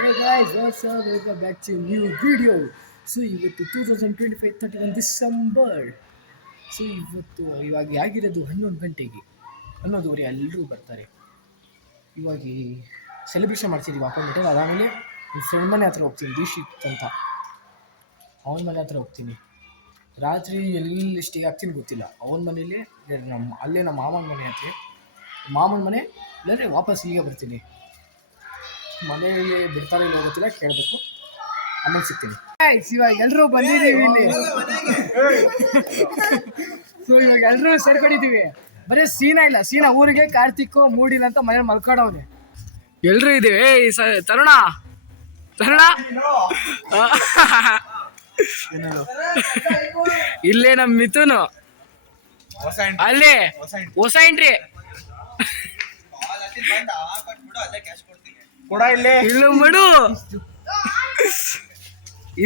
Hey guys, what's up? Welcome back to new video. So ಇವತ್ತು 2025 31 December. So ಇವಾಗ ಆಗಿರೋದು 11 ಗಂಟೆಗೆ 11:30 ಎಲ್ಲರೂ ಬರ್ತಾರೆ. ಇವಾಗ ಸೆಲೆಬ್ರೇಷನ್ ಮಾಡ್ತಿದ್ದೀವಿ ಅಪಾಯಿಂಟ್ಮೆಂಟಲ್ಲಿ. ಅದಾದಮೇಲೆ ನನ್ನ ಫ್ರೆಂಡ್ ಮನೆ ಹತ್ರ ಹೋಗ್ತೀನಿ, ದೀಕ್ಷಿತ್ ಅಂತ. ಅವನ ಮನೆ ಹತ್ರ ಹೋಗ್ತೀನಿ. ರಾತ್ರಿ ಎಲ್ಲಿ ಸ್ಟೇ ಆಗ್ತೀನಿ ಗೊತ್ತಿಲ್ಲ. ಅವನ ಮನೇಲಿ ಅಲ್ಲೇ ನಮ್ಮ ಮಾಮನ ಮನೆ ಹತ್ರ, ಮಾಮನ ಮನೆ ಇಲ್ಲಾಂದರೆ ವಾಪಸ್ ಇಲ್ಲಿಗೆ ಬರ್ತೀನಿ. ಮನೆಯಲ್ಲಿ ಬಿಡ್ತಾರೆ ಇಲ್ಲ ಗೊತ್ತಿಲ್ಲ, ಕೇಳಬೇಕು. ಆಮೇಲೆ ಸಿಗ್ತೀನಿ. ಇವಾಗ ಎಲ್ಲರೂ ಬಂದಿದ್ದೀವಿ ಇಲ್ಲಿ. ಸೊ ಇವಾಗ ಎಲ್ಲರೂ ಸೇರ್ಕೊಂಡಿದ್ದೀವಿ. ಬರೀ ಸೀನಾ ಇಲ್ಲ. ಸೀನಾ ಊರಿಗೆ ಕಾರ್ತಿಕ್ಕು ಮೂಡಿಲ್ಲ ಅಂತ ಮನೇಲಿ ಮಲ್ಕೊಂಡವ್ನೆ. ಎಲ್ಲರೂ ಇದ್ದೀವಿ. ತರುಣ ಇಲ್ಲೇ ನಮ್ಮ ಮಿಥುನು, ಅಲ್ಲೇ ಹೊಸ ಎಂಟ್ರಿ. ಇಲ್ಲ ಮಡು,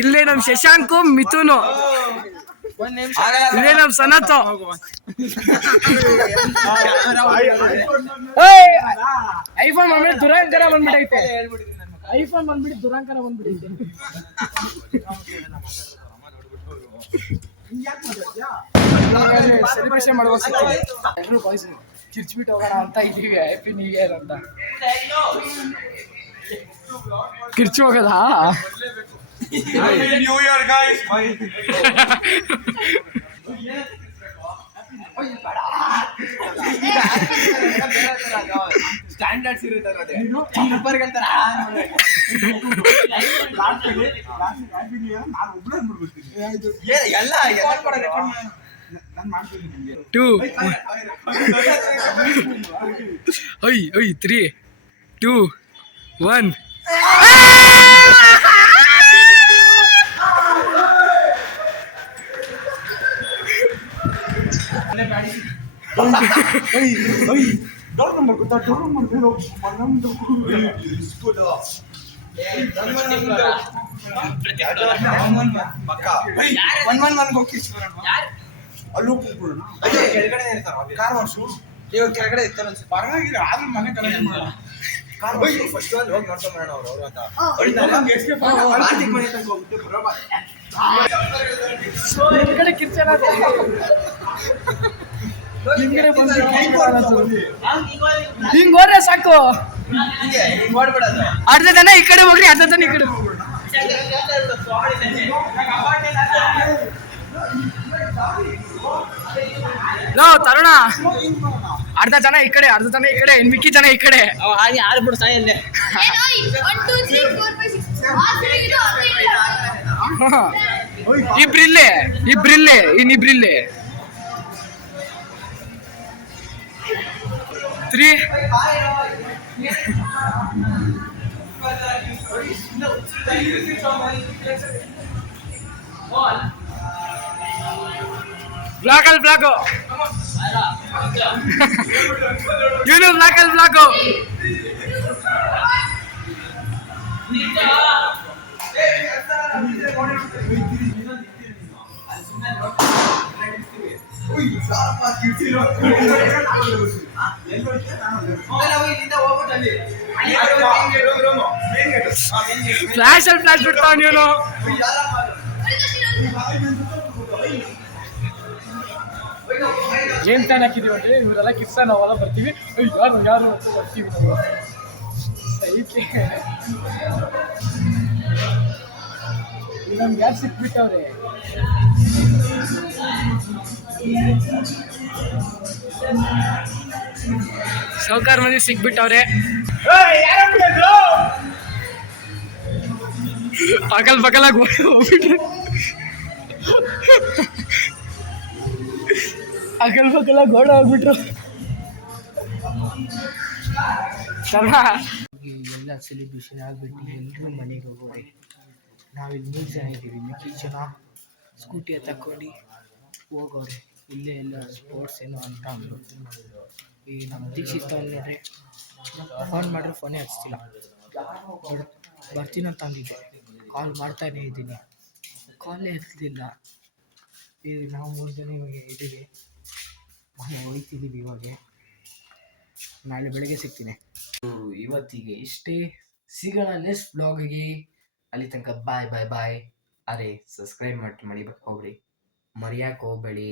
ಇಲ್ಲೇ ನಮ್ ಶಶಾಂಕು, ಮಿಥುನು, ಇಲ್ಲೇ ನಮ್ ಸನತ್. ಐಫೋನ್ ಬಂದ್ಬಿಟ್ಟು ದುರಂಕಾರ ಬಂದ್ಬಿಟ್ಟೈತೆ. ಐಫೋನ್ ಬಂದ್ಬಿಟ್ಟು ದುರಂಕಾರ ಬಂದ್ಬಿಟ್ಟೈತೆ. ಸೆಲೆಬ್ರೇಷನ್ ಮಾಡುವ ಎಲ್ಲರೂ ಬಾಯ್ಸ್ ಕಿರ್ಚ್ಬಿಟ್ಟು ಹೋಗೋಣ ಅಂತ ಇದೀವಿ. ಹ್ಯಾಪಿ ನ್ಯೂ ಇಯರ್ ಅಂತ ಕಿರ್ಚಿ ಹೋಗದಾ? New year guys. ಸ್ಟ್ಯಾಂಡರ್ಡ್ಸ್ ಇರುತ್ತೆ ಎಲ್ಲ 2 3 2 1. ಕೆಳಗಡೆ ಇರ್ತಾರೆ ಪರವಾಗಿಲ್ಲ. ಆದ್ರೂ ಮನೆ ಕಲೆಕ್ಟ್ ಮಾಡೋಣ. ಫಸ್ಟ್ ಹೋಗಿ ನೋಡ್ಕೊಂಡ್ ಬರೋಣ ಅವ್ರು ಅಂತ. ಹಿಂದ್ಗಡೆ ಕಿರ್ಚನ ಹಿಂದ್ಗಡೆ ಬಂದು ಹಿಂಗ್ ಹೋದ್ರೆ ಸಾಕು. ಅರ್ಧ ಜನ ಈ ಕಡೆ ಹೋಗ್ರಿ, ಅರ್ಧ ಜನ ಈ ಕಡೆ ಹೋಗ್ರಿ. ನೋ ತರುಣ, ಅರ್ಧ ಜನ ಈ ಕಡೆ, ಅರ್ಧ ಜನ ಈ ಕಡೆ, ಮಿಕ್ಕಿ ಜನ ಈ ಕಡೆ. ಆಡ್ಬಿಡು ಸಾಯಲ್ಲೇ. ಇಬ್ರಿಲ್ಲೇ ಇನ್ನಿಬ್ರಿಲ್ಲೇ 3 ಬ್ಲಾಕಲ್ ಬ್ಲಾಕು ಇವನು ಬ್ಲಾಕಲ್ ಬ್ಲಾಕು. ಫ್ಲಾಶ್ ಅಲ್ಲಿ ಫ್ಲಾಶ್ ಬಿಡ್ತಾವ ನೀನು. ಏನ್ ತಾನು ಹಾಕಿದೀವಿ ಅಂದ್ರೆ ಇವರೆಲ್ಲ ಕಿರ್ಸ ನಾವೆಲ್ಲ ಬರ್ತೀವಿ. ಯಾರು ಅಂತ ಬರ್ತೀವಿ ನಾವು. ನಮ್ಗೆ ಯಾರು ಸಿಕ್ಬಿಟ್ಟವ್ರೆ. ಸೌಕಾರ ಮಂದಿ ಸಿಕ್ಬಿಟ್ಟವ್ರೆ. ಅಗಲ್ ಬಗಲಾಗ ಹೋಗ್ಬಿಟ್ರು. ಅಗಲ್ ಬಗಲಾಗ ಗೋಡ ಹೋಗ್ಬಿಟ್ರು. ಎಲ್ಲ ಸೆಲೆಬ್ರೇಷನ್ ಆಗ್ಬಿಟ್ಟು ಎಲ್ಲರೂ ಮನೆಗೆ ಹೋಗೋರೆ. ನಾವಿಲ್ಲಿ 3 ಜನ ಇದ್ದೀವಿ. ಮಿಕ್ಕಿ ಜನ ಸ್ಕೂಟಿ ತಕೊಂಡು ಹೋಗೋರೆ. ಇಲ್ಲೇ ಎಲ್ಲ ಸ್ಪೋರ್ಟ್ಸ್ ಏನೋ ಅಂತ ಅಂದರು. ಈ ನಮ್ಮ ದೀಕ್ಷಿತ್ ನೋಡ್ರಿ, ಫೋನ್ ಮಾಡಿದ್ರೆ ಫೋನೇ ಹಚ್ತಿಲ್ಲ. ಬರ್ತೀನಂತ ಅಂದಿದ್ದೆ, ಕಾಲ್ ಮಾಡ್ತಾನೇ ಇದ್ದೀನಿ, ಕಾಲೇ ಎತ್ತಲಿಲ್ಲ. ಈಗ ನಾವು 3 ಜನ ಇವಾಗ ಇದ್ದೀವಿ. ಮನೆ ಹೋಗ್ತಿದ್ದೀವಿ ಇವಾಗ. ನಾಳೆ ಬೆಳಗ್ಗೆ ಸಿಗ್ತೀನಿ. ಇವತ್ತಿಗೆ ಇಷ್ಟೇ. ಸಿಗೋಣ ನೆಕ್ಸ್ಟ್ ಬ್ಲಾಗ್ಗೆ. ಅಲ್ಲಿ ತನಕ ಬಾಯ್ ಬಾಯ್ ಬಾಯ್. ಅರೆ ಸಬ್ಸ್ಕ್ರೈಬ್ ಮಾಡಿ ಹೋಗ್ರಿ, ಮರ್ಯಾಕೆ ಹೋಗ್ಬೇಡಿ.